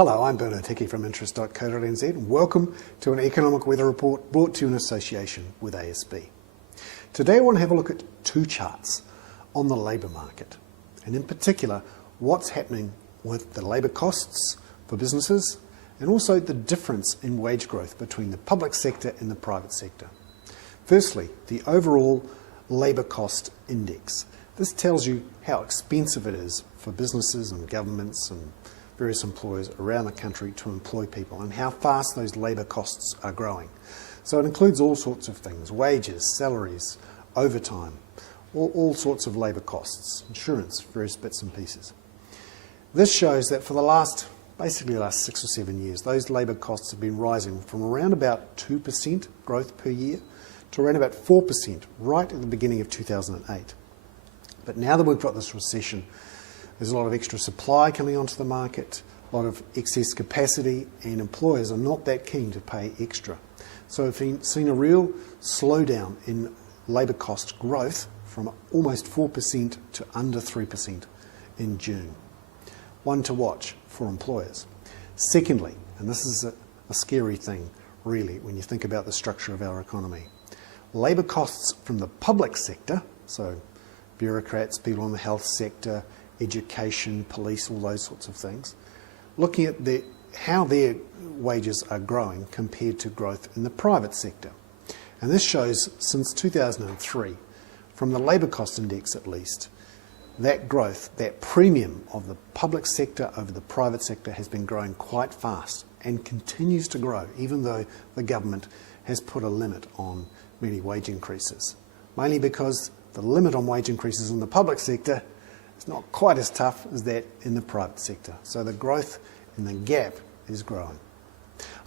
Hello, I'm Bernard Hickey from interest.co.nz and welcome to an economic weather report brought to you in association with ASB. Today I want to have a look at two charts on the labour market, and in particular what's happening with the labour costs for businesses and also the difference in wage growth between the public sector and the private sector. Firstly, the overall labour cost index. This tells you how expensive it is for businesses and governments and various employers around the country to employ people and how fast those labour costs are growing. So it includes all sorts of things: wages, salaries, overtime, all sorts of labour costs, insurance, various bits and pieces. This shows that for basically the last 6 or 7 years, those labour costs have been rising from around about 2% growth per year to around about 4% right at the beginning of 2008. But now that we've got this recession, there's a lot of extra supply coming onto the market, a lot of excess capacity, and employers are not that keen to pay extra. So we've seen a real slowdown in labour cost growth from almost 4% to under 3% in June. One to watch for employers. Secondly, and this is a scary thing really when you think about the structure of our economy, labour costs from the public sector, so bureaucrats, people in the health sector, education, police, all those sorts of things, looking at how their wages are growing compared to growth in the private sector. And this shows since 2003, from the labour cost index at least, that growth, that premium of the public sector over the private sector has been growing quite fast and continues to grow, even though the government has put a limit on many wage increases. Mainly because the limit on wage increases in the public sector is not quite as tough as that in the private sector. So the growth and the gap is growing.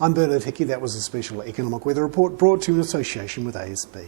I'm Bernard Hickey. That was a special economic weather report brought to you in association with ASB.